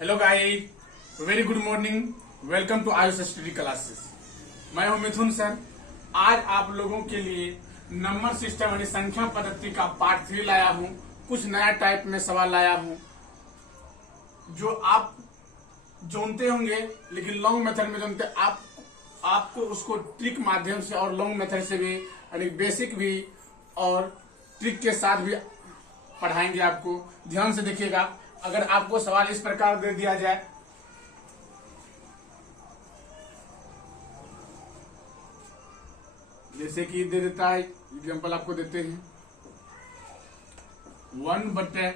Hello guys, very good morning. Welcome to Ayush study classes. मैं हूं मिथुन sir. आज आप लोगों के लिए नंबर सिस्टम यानी संख्या पद्धति का पार्ट 3 लाया हूं। कुछ नया टाइप में सवाल लाया हूं जो आप जानते होंगे, लेकिन लॉन्ग मेथड में जानते। आपको उसको ट्रिक माध्यम से और लॉन्ग मेथड से भी यानी बेसिक भी और ट्रिक के साथ भी पढ़ाएंगे। आपको ध्यान से देखिएगा। अगर आपको सवाल इस प्रकार दे दिया जाए, जैसे कि दे देता है, एग्जाम्पल आपको देते हैं 1 बटे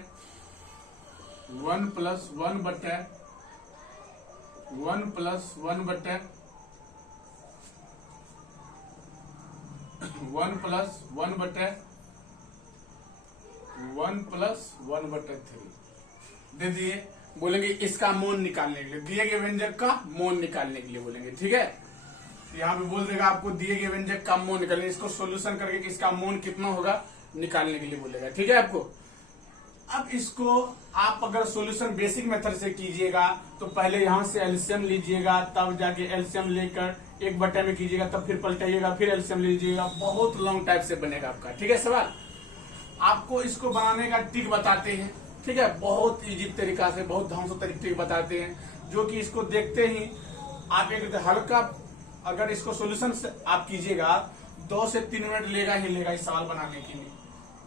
1 प्लस 1 बटे 1 प्लस 1 बटे 1 प्लस 1 बटे 1 प्लस 1 बटे 3 दे दिए। बोलेंगे इसका मौन निकालने के लिए, दिए गए व्यंजक का मौन निकालने के लिए बोलेंगे। ठीक है, यहाँ पे बोल देगा आपको दिए गए व्यंजक का मौन निकालने, इसको सॉल्यूशन करके कि इसका मौन कितना होगा निकालने के लिए बोलेगा। ठीक है आपको। अब इसको आप अगर सॉल्यूशन बेसिक मेथड से कीजिएगा तो पहले यहाँ से एलसीएम लीजिएगा, तब जाके एलसीएम लेकर 1 बटे में कीजिएगा, तब फिर पलटाइएगा, फिर एलसीएम लीजिएगा। बहुत लॉन्ग टाइप से बनेगा आपका। ठीक है सवाल। आपको इसको बनाने का ट्रिक बताते हैं। ठीक है, बहुत इजी तरीका से, बहुत ढंग से ट्रिक बताते हैं, जो कि इसको देखते ही आप एक हल्का, अगर इसको सॉल्यूशन से आप कीजिएगा 2 से 3 मिनट लेगा ही लेगा इस सवाल बनाने के लिए।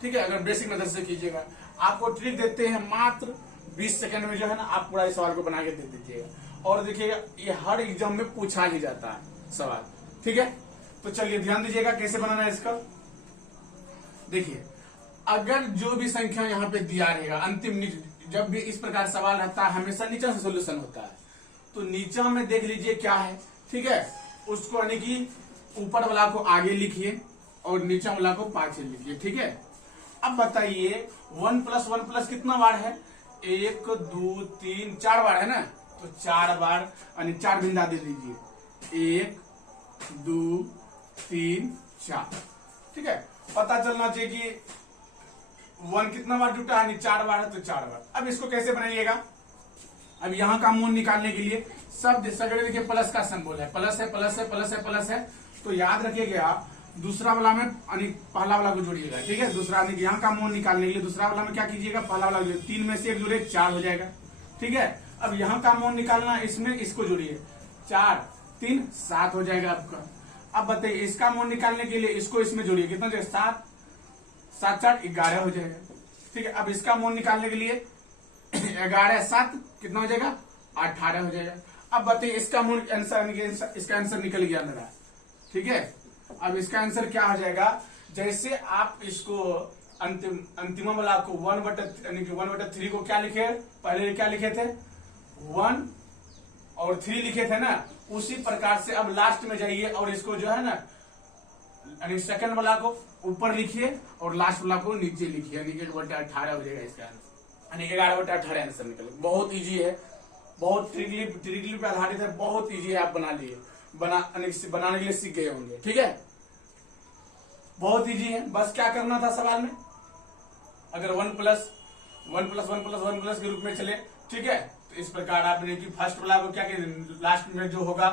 ठीक है, अगर बेसिक मेथड से कीजिएगा। आपको ट्रिक देते हैं मात्र 20 सेकंड में, जो है ना, आप पूरा इस सवाल को बना के दे दीजिएगा। और देखिएगा ये हर एग्जाम में पूछा ही जाता है सवाल। ठीक है, तो चलिए ध्यान दीजिएगा कैसे बनाना है इसका। देखिए, अगर जो भी संख्या यहाँ पे दिया रहेगा अंतिम, जब भी इस प्रकार सवाल रहता है हमेशा नीचे से सॉल्यूशन होता है, तो नीचे में देख लीजिए क्या है। ठीक है, उसको यानी कि ऊपर वाला को आगे लिखिए और नीचे वाला को पाछे लिखिए। ठीक है, अब बताइए 1 प्लस 1 प्लस कितना बार है? 1 2 3 4 बार है ना, तो 4 बार यानी 4 बिंदा दे दीजिए। 1 2 3 4। ठीक है, पता चलना चाहिए कि 1 कितना बार जुटा है, 4 बार है तो 4 बार। अब इसको कैसे बनाइएगा? अब यहाँ का मूल निकालने के लिए सब सगड़े देखिए प्लस का सिंबल है, प्लस है प्लस है प्लस है प्लस है, तो याद रखिएगा दूसरा वाला में यानी पहला वाला को जोड़िएगा। ठीक है, दूसरा यहाँ का मूल निकालने के लिए दूसरा वाला में क्या कीजिएगा, पहला वाला 3 में से 1 जोड़े 4 हो जाएगा। ठीक है, अब यहाँ का मूल निकालना, इसमें इसको जोड़िए, 4 3 7 हो जाएगा आपका। अब बताइए इसका मूल निकालने के लिए इसको इसमें जोड़िए, कितना जो 7 7 4 11 हो जाएगा। ठीक है, अब इसका मूल निकालने के लिए 11 7 कितना हो जाएगा, 18 हो जाएगा। अब बताइए इसका मूल आंसर, इसका आंसर निकल गया मेरा। ठीक है, अब इसका आंसर क्या हो जाएगा, जैसे आप इसको अंतिम वाला को 1/3 को क्या लिखे, पहले क्या लिखे थे 1 और 3 लिखे थे ना, उसी प्रकार से अब लास्ट में जाइए और इसको जो है ना, यानी सेकंड वाला को ऊपर लिखिए और लास्ट वाला को नीचे लिखिए, यानी 1/18 हो जाएगा इसका आंसर, यानी 11/18 आंसर निकलेगा। बहुत इजी है, बहुत ट्रिकली पे आधारित है, बहुत इजी है। आप बना लिए, बनाने के लिए सीख गए होंगे। ठीक है, बहुत इजी है। बस क्या करना था सवाल में, अगर 1 प्लस 1 प्लस 1 प्लस 1 प्लस के रूप में चले, ठीक है, तो इस प्रकार आपने कि फर्स्ट वाला को क्या लास्ट में जो होगा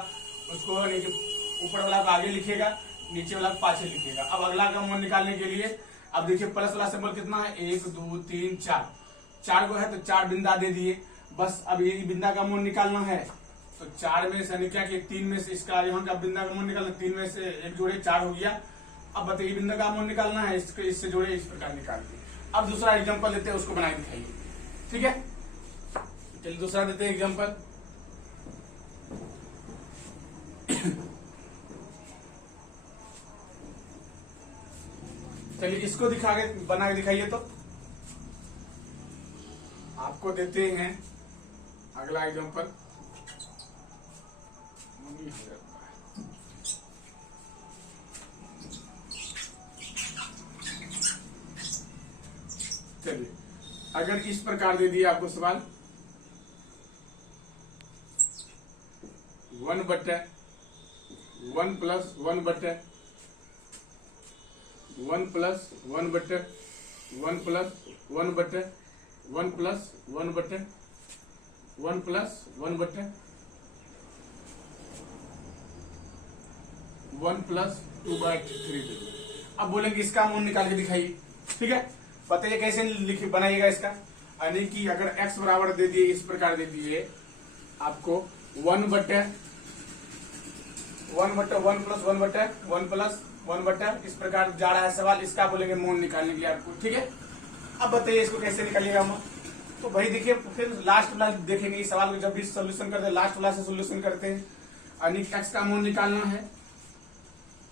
उसको ऊपर वाला को आगे लिखिएगा, नीचे वाला पाछे लिखिएगा। अब अगला का मूल निकालने के लिए अब देखिए प्लस वाला सिंबल कितना है, 1 2 3 4 4 को है तो 4 बिंदा दे दिए। बस अब ये बिंदा का मूल निकालना है, तो 4 में से क्या कि 3 में से इसका यहाँ का बिंदा का मूल निकालना, 3 में से 1 जोड़े 4 हो गया। अब बताइए बिंदा का मूल निकालना है, इससे जोड़े इस प्रकार निकाल दिए। अब दूसरा एग्जाम्पल देते हैं, उसको बनाए दिखाइए। ठीक है, चलिए दूसरा देते हैं एग्जाम्पल। चलिए इसको दिखा के बना के दिखाइए। तो आपको देते हैं अगला एग्जांपल। चलिए अगर इस प्रकार दे दिया आपको सवाल 1 बटे 1 प्लस 1 बटे 1 प्लस 1 बटे 1 प्लस 1 बटे 1 प्लस 1 बटे 1 प्लस 1 बटे 1 प्लस 2/3 दे दो। अब बोलेंगे इसका मूल निकाल के दिखाइए, ठीक है। बताइए कैसे लिखिए बनाइएगा इसका। यानी कि अगर x बराबर दे दिए, इस प्रकार दे दिए आपको 1 बटे 1 प्लस 1 प्लस 1 बटे, इस प्रकार जा रहा है सवाल, इसका बोलेंगे मूल निकालने के लिए आपको, ठीक है। अब बताइए इसको कैसे निकालिएगा हम। तो भाई देखिए फिर लास्ट वाला देखेंगे, इस सवाल को जब भी सोल्यूशन करते हैं लास्ट वाला से सोल्यूशन करते हैं। यानी x का मूल निकालना है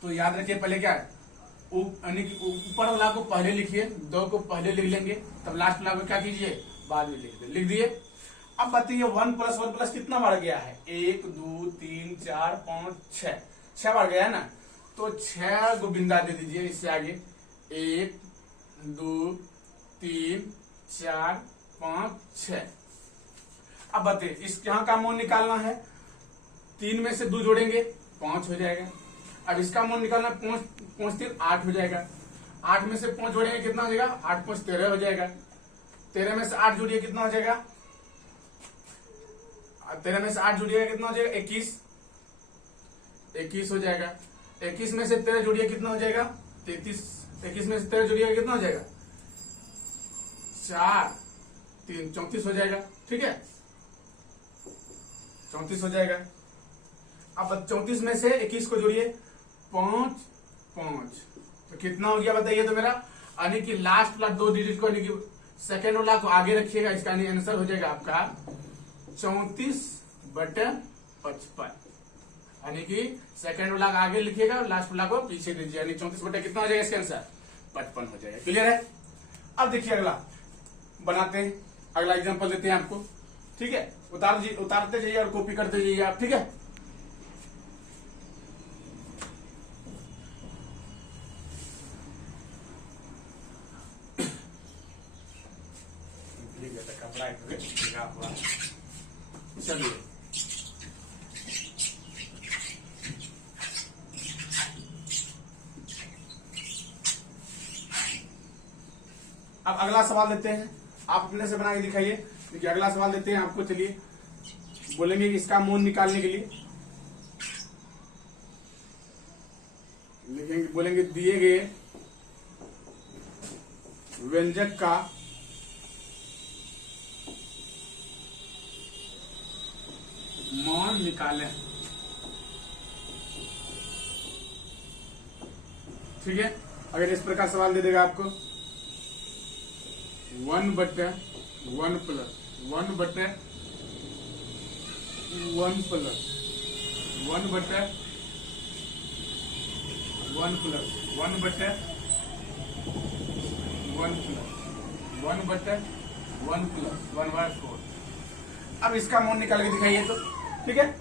तो याद रखिए पहले क्या है, यानी कि ऊपर वाला को पहले लिखिए, 2 को पहले लिख लेंगे, तब लास्ट वाला को क्या कीजिए बाद में लिख दिए। अब बताइए 1 प्लस कितना बढ़ गया है, 1 2 3 4 5 6 बढ़ गया है ना। तो 6 को बिंदा दे दीजिए इससे आगे, 1 2 3 4 5 6। अब बताइए इस यहाँ का मूल निकालना है, 3 में से 2 जोड़ेंगे 5 हो जाएगा। अब इसका मूल निकालना 5 3 8 हो जाएगा। 8 में से 5 जोड़ेंगे कितना हो जाएगा, 8 5 13 हो जाएगा। 13 में से 8 जोड़िए कितना हो जाएगा, 13 में से 8 जोड़िएगा कितना हो जाएगा, 21 हो जाएगा। 21 में से 13 जोड़िए कितना हो जाएगा, 33। 21 में से 13 जोड़िएगा कितना हो जाएगा, 4 3 34 हो जाएगा, ठीक है 34 हो जाएगा। अब 34 में से 21 को जोड़िए 5 5, तो कितना हो गया बताइए तो मेरा, यानी कि लास्ट वाला 2 डिजिट को यानी कि सेकेंड वाला को आगे रखिएगा, इसका आंसर हो जाएगा आपका 34/55। यानी कि सेकेंड वाला आगे लिखिएगा और लास्ट वाला को पीछे दीजिए, यानी 34 बटे कितना हो जाएगा इसका आंसर 55 हो जाएगा। क्लियर है। अब देखिए अगला बनाते हैं, अगला एग्जांपल देते हैं आपको, ठीक है। उतारते जाइए और कॉपी करते जाइए आप, ठीक है। कपड़ा चलिए अब अगला सवाल देते हैं, आप अपने से बना के दिखाइए। देखिए अगला सवाल देते हैं आपको, चलिए बोलेंगे इसका मूल निकालने के लिए लिखेंगे, बोलेंगे दिए गए व्यंजक का मान निकालें, ठीक है। अगर इस प्रकार सवाल दे देगा आपको 1 बटे 1 प्लस 1 बटे 1 प्लस 1 बटे 1 प्लस 1 बटे 1 प्लस 1 बटे 1 प्लस 1/4। अब इसका मूल निकाल के दिखाइए तो, ठीक है।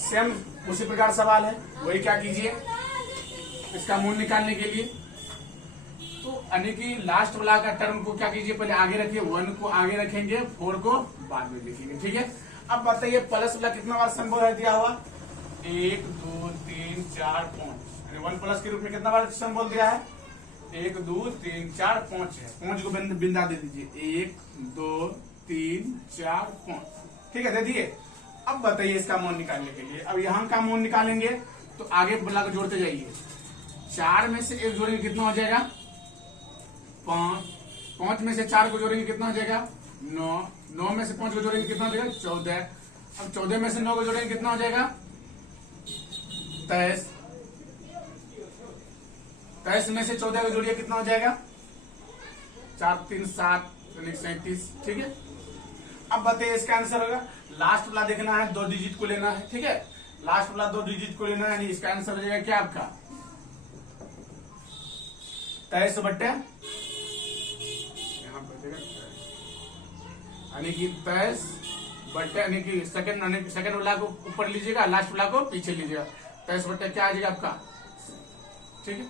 सेम उसी प्रकार सवाल है, वही क्या कीजिए इसका मूल निकालने के लिए, तो यानी कि लास्ट वाला का टर्म को क्या कीजिए पहले आगे रखिए, 1 को आगे रखेंगे, 4 को बाद में लिखेंगे, ठीक है। अब बताइए प्लस वाला कितना बार सिंबल है दिया हुआ, 1 2 3 4 5, यानी 1 प्लस के रूप में कितना बार सिंबल दिया है, 1 2 3 4 5 है। 5 को बिंदा दे दीजिए, 1 2 3 4 5, ठीक है दे दिए। अब बताइए इसका मूल निकालने के लिए, अब यहाँ का मूल निकालेंगे तो आगे वाला को जोड़ते जाइए। 4 में से 1 जोड़ेंगे कितना हो जाएगा 5, 5 में से 4 को जोड़ेंगे कितना हो जाएगा 9, 9 में से 5 को जोड़ेंगे कितना हो जाएगा 14। अब 14 में से 9 को जोड़ेंगे कितना हो जाएगा 23, 23 में से 14 को जोड़िए कितना हो जाएगा 4 3 7 37, ठीक है। अब बताइए इसका आंसर होगा, लास्ट वाला देखना है, 2 डिजिट को लेना है, ठीक है। लास्ट वाला 2 डिजिट को लेना है, इसका आंसर हो जाएगा क्या आपका 23 बट्टे, यहाँ पर यानी कि 23 बट्टे, यानी कि सेकंड वाला को ऊपर लीजिएगा, लास्ट वाला को पीछे लीजिएगा, 23 बट्टे क्या आ जाएगा आपका, ठीक है।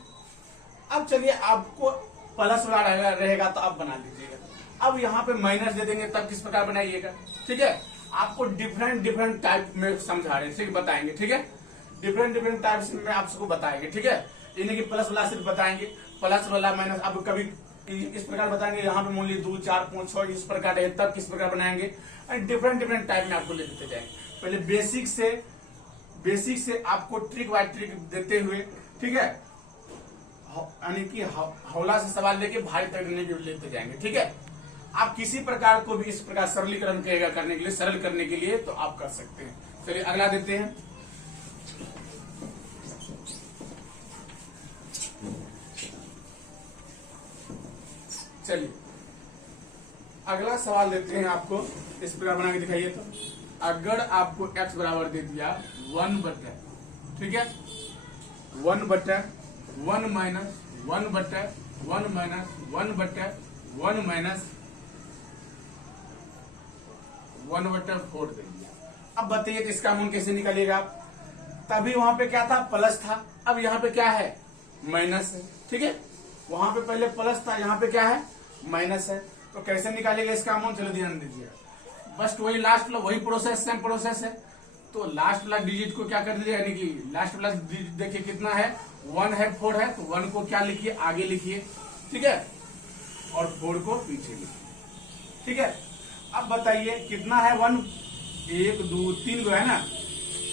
अब चलिए आपको प्लस वाला रहेगा तो आप बना लीजिएगा। अब यहाँ पे माइनस दे देंगे तब किस प्रकार बनाइएगा, ठीक है। आपको डिफरेंट टाइप में समझा रहे हैं, ठीक बताएंगे, ठीक है। डिफरेंट टाइप्स में आप सबको बताएंगे, ठीक है। यानी कि प्लस वाला सिर्फ बताएंगे, प्लस वाला माइनस, अब कभी इस प्रकार बताएंगे, यहाँ पे मान लीजिए 2 4 5 6 इस प्रकार है, तब किस प्रकार बनाएंगे, डिफरेंट डिफरेंट टाइप में आपको ले देते जाएंगे। पहले बेसिक से आपको ट्रिक बाय ट्रिक देते हुए, ठीक है, यानी कि हौला से सवाल लेके भारी तक लेते जाएंगे, ठीक है। आप किसी प्रकार को भी इस प्रकार सरलीकरण करेगा करने के लिए, सरल करने के लिए तो आप कर सकते हैं। चलिए अगला देते हैं। चलिए अगला सवाल देते हैं आपको, इस प्रकार बना के दिखाइए। तो अगर आपको x बराबर दे दिया 1/, ठीक है, 1/1 माइनस 1/1 माइनस 1/1 माइनस 1/4 दे दिया। अब बताइए तो इसका मूल कैसे निकालिएगा आप? तभी वहां पे क्या था, प्लस था, अब यहाँ पे क्या है, माइनस है, ठीक है। वहां पे पहले प्लस था, यहाँ पे क्या है, माइनस है। तो कैसे निकालेगा इसका अमाउंट, चलो ध्यान दीजिए। बस वही लास्ट वाला वही प्रोसेस, सेम प्रोसेस है। तो लास्ट वाला डिजिट को क्या कर दीजिए, यानी कि लास्ट वाला डिजिट देखिए कितना है, 1 है, 4 है, तो 1 को क्या लिखिए, आगे लिखिए, ठीक है, और 4 को पीछे लिखिए, ठीक है। अब बताइए कितना है, 1 1 2 3 है ना,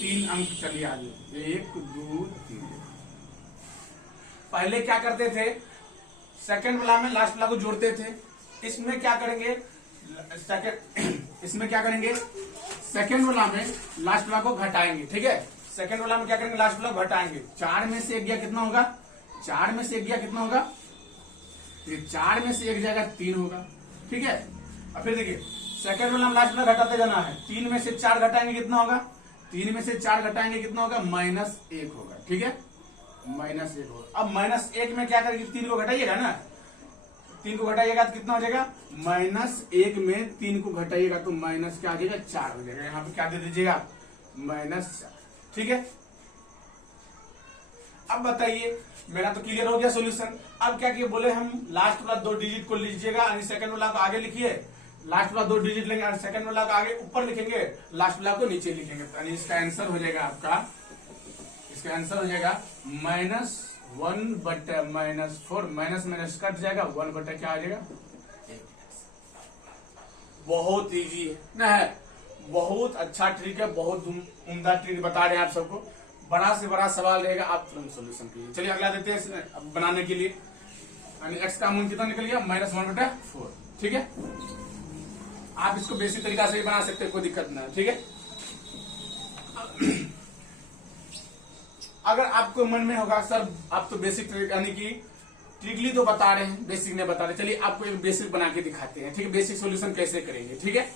3 अंक चलिए आगे, 1 2 3। पहले क्या करते थे, सेकंड वाला में लास्ट वाला को जोड़ते थे। इसमें क्या करेंगे, इसमें क्या करेंगे, सेकंड वाला में लास्ट वाला को घटाएंगे, ठीक है। सेकंड वाला में क्या करेंगे, लास्ट वाला को घटाएंगे। 4 में से 1 गया कितना होगा, 4 में से 1 गया कितना होगा, ये 4 में से 1 जाएगा 3 होगा, ठीक है। अब फिर देखिए सेकंड वाला में लास्ट वाला घटाते जाना है। 3 में से 4 घटाएंगे कितना होगा, 3 में से 4 घटाएंगे कितना होगा, -1 होगा, ठीक है, -1 होगा। अब -1 में क्या करेंगे, 3 को घटाइएगा ना, 3 को घटाइएगा तो कितना हो जाएगा, -1 में 3 को घटाइएगा तो माइनस क्या आ जाएगा, 4 हो जाएगा। यहाँ पे क्या दे दीजिएगा, -4, ठीक है। अब बताइए, मेरा तो क्लियर हो गया सोल्यूशन। अब क्या किए, बोले हम लास्ट वाला 2 डिजिट को लीजिएगा, यानी सेकंड वाला को आगे लिखिए, लास्ट वाला 2 डिजिट लेंगे और सेकंड वाला को आगे ऊपर लिखेंगे, लास्ट वाला को नीचे लिखेंगे। यानी इसका आंसर हो जाएगा आपका, इसका आंसर हो जाएगा -1/-4, माइनस माइनस कट जाएगा, 1/ क्या आ जाएगा, बहुत इजी है ना, है बहुत अच्छा ट्रिक है, बहुत उम्दा ट्रिक बता रहे हैं आप सबको। बड़ा से बड़ा सवाल रहेगा, आप तुरंत सोल्यूशन कीजिए। चलिए अगला देते हैं बनाने के लिए, यानी x का मूल्य कितना निकल गया, -1/4, ठीक है। आप इसको बेसिक तरीका से भी बना सकते हैं, कोई दिक्कत नहीं है, ठीक है। अगर आपको मन में होगा सर आप तो बेसिक ट्रिक यानी कि ट्रिकली तो बता रहे हैं, बेसिक नहीं बता रहे, चलिए आपको एक बेसिक बना के दिखाते हैं, ठीक है। बेसिक सॉल्यूशन कैसे करेंगे, ठीक है।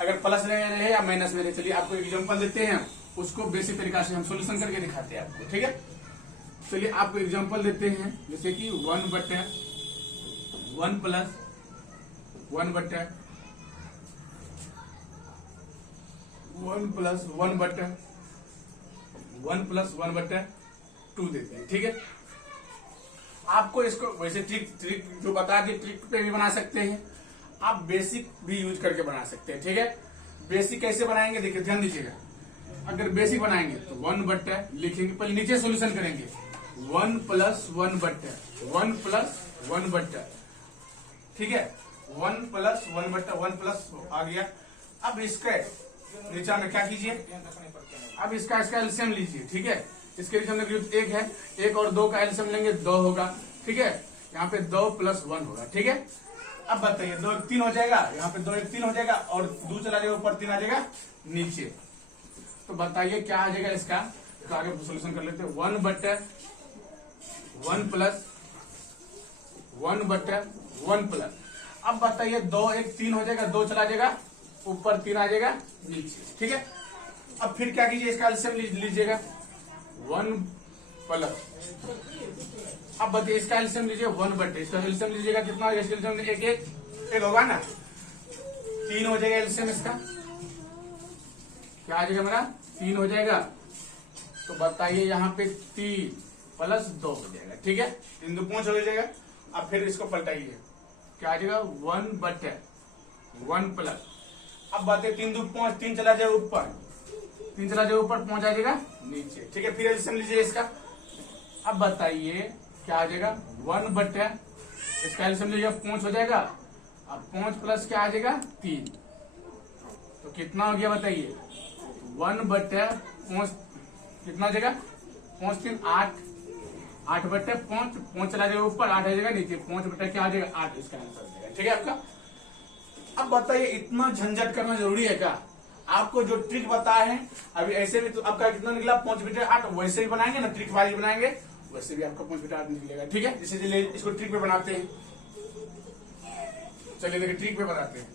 अगर प्लस में रहे या माइनस में रहे, चलिए आपको एग्जांपल देते हैं, उसको बेसिक तरीका से हम सॉल्यूशन करके दिखाते हैं आपको, ठीक है। चलिए आपको एग्जांपल देते हैं, जैसे कि 1/1 + 1/1 + 1/2 देते हैं, ठीक है। आपको इसको वैसे ट्रिक जो बता दी, ट्रिक पे भी बना सकते हैं, आप बेसिक भी यूज करके बना सकते हैं, ठीक है। बेसिक कैसे बनाएंगे देखिए, ध्यान दीजिएगा। अगर बेसिक बनाएंगे तो 1/, लिखेंगे, पहले नीचे सॉल्यूशन करेंगे, 1 + 1/1, ठीक है, 1 + 1/1 आ गया। अब इसके नीचे में क्या कीजिए, अब इसका एलसीएम लीजिए, ठीक है। इसके एलसीएम 1 है, 1 और 2 का एलसीएम लेंगे 2 होगा, ठीक है। यहाँ पे 2 + 1 होगा, ठीक है। अब बताइए 2 1 3 हो जाएगा, यहाँ पे 2 1 3 हो जाएगा, और 2 चला जाएगा ऊपर, 3 आ जाएगा नीचे। तो बताइए क्या आ जाएगा इसका, तो आगे सोल्यूशन कर लेते हैं। 1/1 + 1/1 अब बताइए 2 1 3 हो जाएगा, 2 चला जाएगा ऊपर, 3 आ जाएगा नीचे, ठीक है। अब फिर क्या कीजिए, इसका एलसीएम लीजिएगा 1+, अब बताइए इसका एलसीएम लीजिए 1/, इसका एलसीएम लीजिएगा कितना होगा, इसका एलसीएम 1 होगा ना, 3 हो जाएगा एलसीएम इसका, क्या आ जाएगा मेरा, 3 हो जाएगा। तो बताइए यहाँ पे 3 + 2 हो जाएगा, ठीक है, 3 2 5 हो जाएगा। अब फिर इसको पलटाइए, क्या आ जाएगा 1/1+, अब बातें 3 2 5, 3 चला जाए ऊपर, 3 चला जाए ऊपर, 5 आ जाएगा नीचे, ठीक है। फिर एलसीएम लीजिए इसका, अब बताइए क्या आ जाएगा, 1/, इसका एल्सियम लीजिएगा 5 हो जाएगा। अब 5 प्लस क्या आ जाएगा 3, तो कितना हो गया बताइए 1/5 कितना हो जाएगा 5 3 8, 8/5, 5 चला जाएगा ऊपर, 8 आ जाएगा नीचे, 5 क्या आ जाएगा 8, इसका आंसर हो जाएगा। ठीक है आपका। अब बताइए इतना झंझट करना जरूरी है क्या? आपको जो ट्रिक बताए हैं अभी ऐसे भी तो आपका कितना निकला 5/8, वैसे भी बनाएंगे ना, ट्रिक वाइज बनाएंगे वैसे भी आपका 5/8 निकलेगा। ठीक है, इसे चलिए इसको ट्रिक पे बनाते हैं। चलिए देखिए ट्रिक पे बनाते हैं।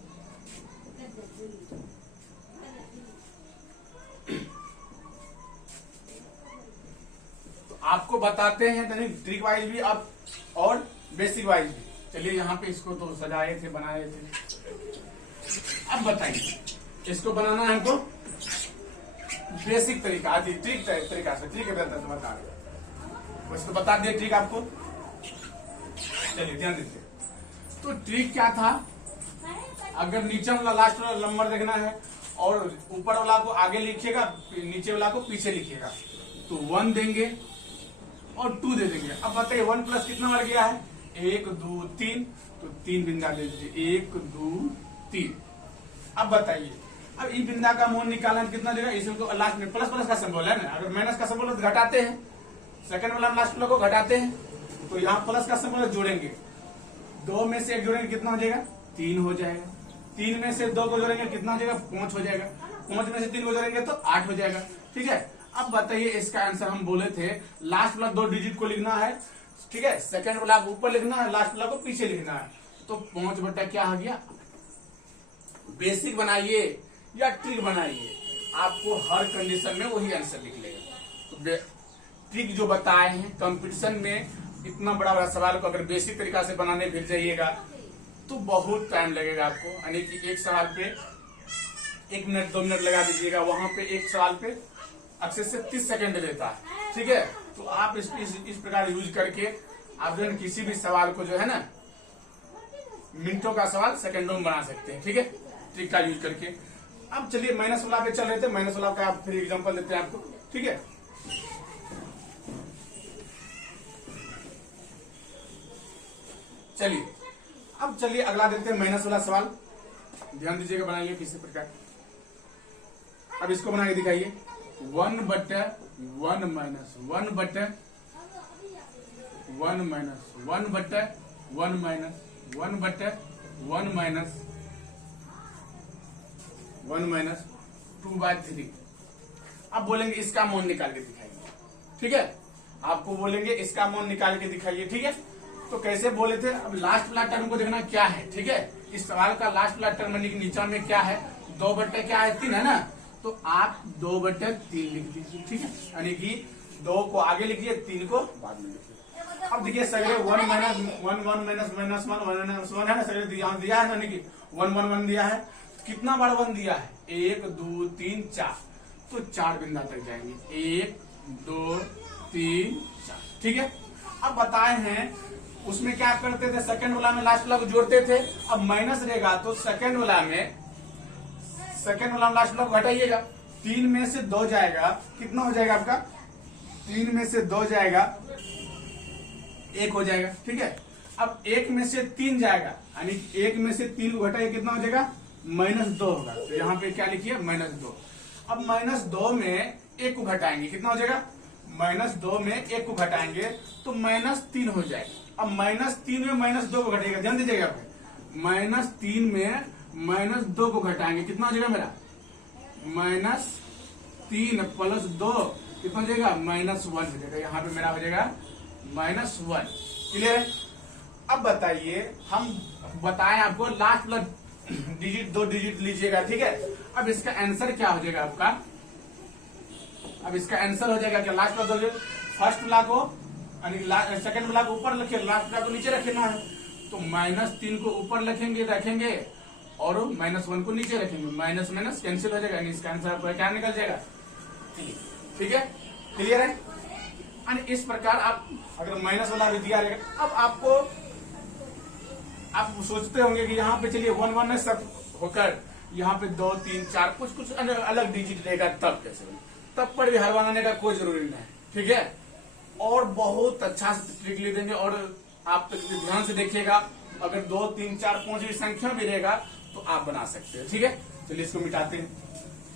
तो आपको बताते हैं ट्रिक वाइज भी आप और बेसिक वाइज भी। चलिए यहाँ पे इसको तो सजाए थे बनाए थे। अब बताइए इसको बनाना है हमको बेसिक तरीका, ट्रिक तरीका से, ट्रिक बता रहे उसको बता दिया ट्रिक आपको। चलिए ध्यान दीजिए। तो ट्रिक क्या था, अगर नीचे वाला लास्ट वाला नंबर देखना है और ऊपर वाला को आगे लिखिएगा, नीचे वाला को पीछे लिखिएगा, तो 1 देंगे और 2 दे देंगे। अब बताइए 1 प्लस कितना बढ़ गया है 1 2 3, तो 3 बिंदा दे दीजिए 1 2 3। अब बताइए अब ई बिंदा का मोल निकालना कितना देगा, इसको लास्ट में प्लस प्लस का सिंबल है ना, अगर माइनस का सिंबल तो घटाते हैं, सेकंड वाला लास्ट वाला को घटाते हैं, तो यहाँ प्लस का सिंबल जोड़ेंगे, 2 में से 1 जोड़ेंगे कितना हो जाएगा 3 हो जाएगा, 3 में से 2 को जोड़ेंगे कितना हो जाएगा 5 हो जाएगा, 5 में से 3 को जोड़ेंगे तो 8 हो जाएगा। ठीक है, अब बताइए इसका आंसर हम बोले थे लास्ट वाला 2 डिजिट को लिखना है, ठीक है, सेकंड वाला को ऊपर लिखना है, लास्ट वाला को पीछे लिखना है, तो 5 क्या आ गया। बेसिक बनाइए या ट्रिक बनाइए, आपको हर कंडीशन में वही आंसर निकलेगा। तो ट्रिक जो बताए हैं कंपटीशन में इतना बड़ा बड़ा सवाल को अगर बेसिक तरीका से बनाने फिर जाइएगा तो बहुत टाइम लगेगा आपको, यानी कि एक सवाल पे 1 मिनट 2 मिनट लगा दीजिएगा, वहां पे एक सवाल पे अक्सर से 30 सेकंड लेता है। ठीक है, तो आप इस प्रकार यूज करके आप जो है किसी भी सवाल को जो है ना मिनटों का सवाल सेकंडों में बना सकते हैं। ठीक है, ट्रिक का यूज करके। अब चलिए माइनस वाला पे चल रहे थे, माइनस वाला का आप फिर एग्जांपल देते हैं आपको। ठीक है, चलिए अब चलिए अगला देखते हैं माइनस वाला सवाल। ध्यान दीजिएगा, बनाइए किसी प्रकार। अब इसको बना के दिखाइए 1/1 -1 -1 -1 -1 -1 2/3। अब बोलेंगे इसका मौन निकाल के दिखाइए। ठीक है, आपको बोलेंगे इसका मौन निकाल के दिखाइए। ठीक है, तो कैसे बोले थे, अब लास्ट वाला टर्म को देखना क्या है। ठीक है, इस सवाल का लास्ट वाला टर्म नीचे में क्या है 2/3 है ना, तो आप 2/3 लिख दीजिए। ठीक है, यानी कि 2 को आगे लिखिए 3 को बाद में लिखिए। अब देखिए सगले 1 -1 -1 -1 है ना, सगले दिया है ना, यानी कि 1 1 1 दिया है, कितना बार 1 दिया है 1 2 3 4, तो 4 बिंदा तक जाएंगे 1 2 3 4। ठीक है, अब बताए हैं उसमें क्या करते थे, सेकंड वाला में लास्ट वाला को जोड़ते थे, अब माइनस रहेगा तो सेकंड वाला में लास्ट वाला को घटाइएगा, 3 में से 2 जाएगा, कितना हो जाएगा आपका 3 में से 2 जाएगा 1 हो जाएगा। ठीक है, अब 1 में से 3 जाएगा, यानी 1 में से 3 को घटाइए कितना हो जाएगा -2 होगा, तो यहाँ पे क्या लिखिए -2। अब -2 में 1 को घटाएंगे कितना हो जाएगा -2 में 1 को घटाएंगे तो -3 हो जाएगा। अब -3 में -2 को घटेगा, ध्यान दीजिएगा, -3 में -2 को घटाएंगे कितना हो जाएगा मेरा -3 + 2 कितना हो जाएगा -1 हो जाएगा, यहाँ पे मेरा हो जाएगा -1। क्लियर है। अब बताइए हम बताएं आपको लास्ट वाला डिजिट 2 डिजिट लीजिएगा। ठीक है, अब इसका आंसर क्या हो जाएगा आपका, अब इसका आंसर हो जाएगा क्या, लास्ट वाला फर्स्ट वाला को सेकंड वाला को ऊपर लिखे, लास्ट वाला को नीचे रखना है, तो -3 को ऊपर रखेंगे और -1 को नीचे रखेंगे, माइनस माइनस कैंसिल हो जाएगा, इसका आंसर आपका क्या निकल जाएगा। ठीक है, क्लियर है। यानी इस प्रकार आप अगर माइनस वाला भी दिया रहेगा, अब आप सोचते होंगे कि यहाँ पे चलिए 1 1 सब होकर यहाँ पे 2 3 4 कुछ अलग डिजिट रहेगा, तब कैसे, तब पर भी हर बनाने का कोई जरूरी नहीं। ठीक है, और बहुत अच्छा से ट्रिक ले देंगे और आप तो ध्यान से देखिएगा, अगर 2, 3, 4, 5 की संख्या भी रहेगा तो आप बना सकते हो। ठीक है, चलिए इसको मिटाते हैं।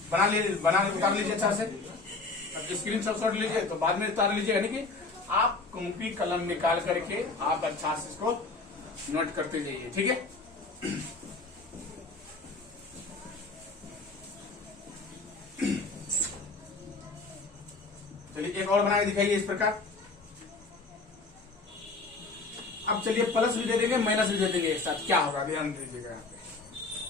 उतार लीजिए अच्छा से। अब स्क्रीन शॉट लीजिए तो बाद में उतार लीजिए, यानी कि आप कॉपी कलम निकाल करके आप अच्छा से इसको नोट करते जाइए। ठीक है, चलिए एक और बना के दिखाइए इस प्रकार। अब चलिए प्लस भी दे देंगे, माइनस भी दे देंगे एक साथ, क्या होगा ध्यान दीजिएगा। यहाँ पे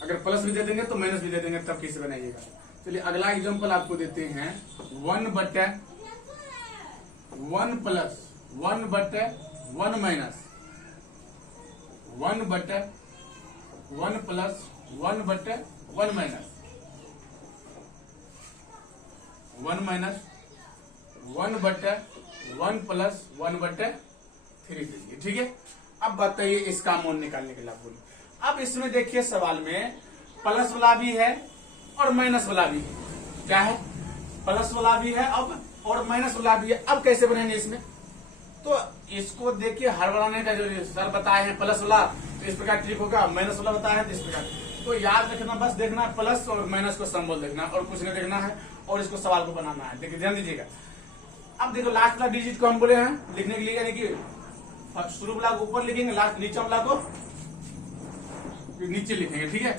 अगर प्लस भी दे देंगे तो माइनस भी दे देंगे, तब कैसे बनाइएगा। चलिए अगला एग्जांपल आपको देते हैं। 1/1 plus 1/1 minus 1/1 plus 1/1 minus 1 minus 1/1 plus 1/3 दीजिए। ठीक है, अब बताइए इसका मोल निकालने के लिए आप बोलिए। अब इसमें देखिए सवाल में प्लस वाला भी है और माइनस वाला भी है। क्या है, प्लस वाला भी है अब और माइनस वाला भी है। अब कैसे बनेंगे इसमें, तो इसको देखिए हर बनाने का जो सर बताए हैं प्लस वाला, तो इस प्रकार ट्रिक होगा। माइनस वाला बताया है तो इस प्रकार, तो याद रखना, बस देखना है प्लस और माइनस को सिंबल देखना और कुछ नहीं देखना है, और इसको सवाल को बनाना है। देखिए ध्यान दीजिएगा। अब देखो लास्ट वाला डिजिट को हम बोले हैं लिखने के लिए, यानी कि शुरू वाला को ऊपर लिखेंगे, लास्ट नीचे वाला को नीचे लिखेंगे। ठीक है,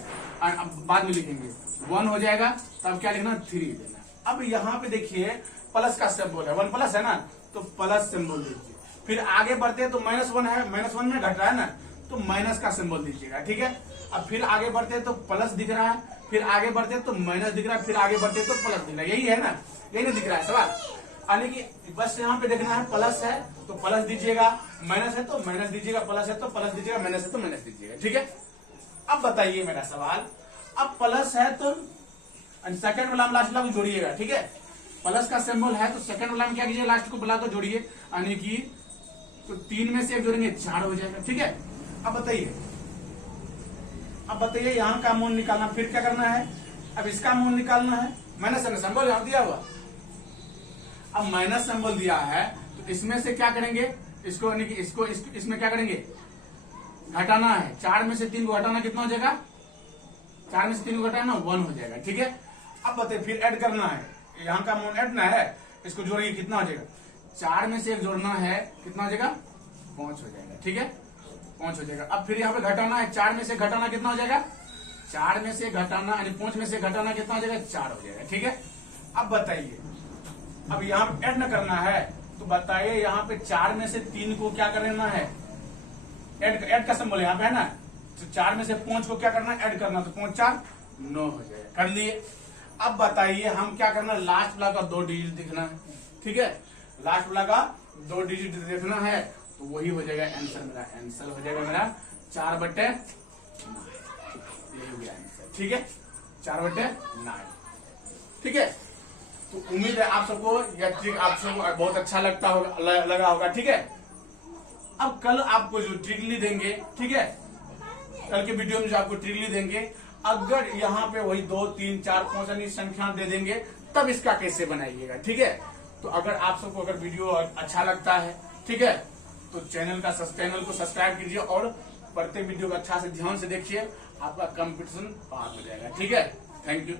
अब बाद में लिखेंगे 1 हो जाएगा, तब क्या लिखना 3 देना। अब यहाँ पे देखिए प्लस का सिंबल है, 1 प्लस है ना, तो प्लस सिंबल दीजिए। फिर आगे बढ़ते हैं तो -1 है, -1 में घट रहा है ना, तो माइनस का सिंबल दीजिएगा। ठीक है, अब फिर आगे बढ़ते हैं तो प्लस दिख रहा है, फिर आगे बढ़ते हैं तो माइनस दिख रहा है, फिर आगे बढ़ते हैं तो प्लस दिख रहा है। यही है ना, यही नहीं दिख रहा है सवाल, यानी कि बस यहाँ पे देखना है प्लस है तो प्लस दीजिएगा, माइनस है तो माइनस दीजिएगा, प्लस है तो प्लस दीजिएगा, माइनस है तो माइनस दीजिएगा। ठीक है, अब बताइए मेरा सवाल, अब प्लस है तो सेकंड वाला लास्ट वाला को जोड़िएगा। ठीक है, प्लस का सिंबल है तो सेकंड वाला में क्या कीजिए, लास्ट को बुला को जोड़िए, यानी कि तो 3 में से 1 जोड़ेंगे 4 हो जाएगा। ठीक है, अब बताइए यहाँ का मोल निकालना, फिर क्या करना है, अब इसका मोल निकालना है। माइनस सिंबल यहाँ दिया हुआ, अब माइनस सिंबल दिया है तो इसमें से क्या करेंगे, इसको यानी कि इसमें क्या करेंगे, घटाना है। 4 में से 3 को घटाना कितना हो जाएगा, 4 में से 3 को घटाना 1 हो जाएगा। ठीक है, अब बताइए फिर ऐड करना है, यहाँ का मोल ऐड ना है, इसको जोड़ेंगे कितना हो जाएगा, 4 में से 1 जोड़ना है, कितना हो जाएगा 5 हो जाएगा। ठीक है, 5 हो जाएगा। अब फिर यहाँ पे घटाना है, 4 में से घटाना कितना हो जाएगा, 4 में से घटाना यानी 5 में से घटाना कितना हो जाएगा, 4 हो जाएगा। ठीक है, अब बताइए, अब यहाँ पे ऐड न करना है तो बताइए यहाँ पे 4 में से 3 को क्या करना है, ऐड का सिंबल यहाँ पे है ना, तो 4 में से 5 को क्या करना है, ऐड करना, तो 5 4 9 हो जाएगा। कर लिए। अब बताइए हम क्या करना है, लास्ट वाला का 2 डिजिट देखना है। ठीक है, लास्ट वाला का 2 डिजिट देखना है, तो वही हो जाएगा आंसर। मेरा आंसर हो जाएगा मेरा 4/9, यही हो गया आंसर। ठीक है, 4/9। ठीक है, तो उम्मीद है आप सबको यह ट्रिक आप सबको बहुत अच्छा लगा होगा। ठीक है, अब कल आपको जो ट्रिकली देंगे, ठीक है, कल के वीडियो में जो आपको ट्रिकली देंगे, अगर यहाँ पे वही 2, 3, 4, 5 अन्य संख्या दे देंगे, तब इसका कैसे बनाइएगा। ठीक है, तो अगर आप सबको अगर वीडियो अच्छा लगता है, ठीक है, तो चैनल को सब्सक्राइब कीजिए और प्रत्येक वीडियो को अच्छा से ध्यान से देखिए, आपका कंपटीशन पार हो जाएगा। ठीक है, थैंक यू।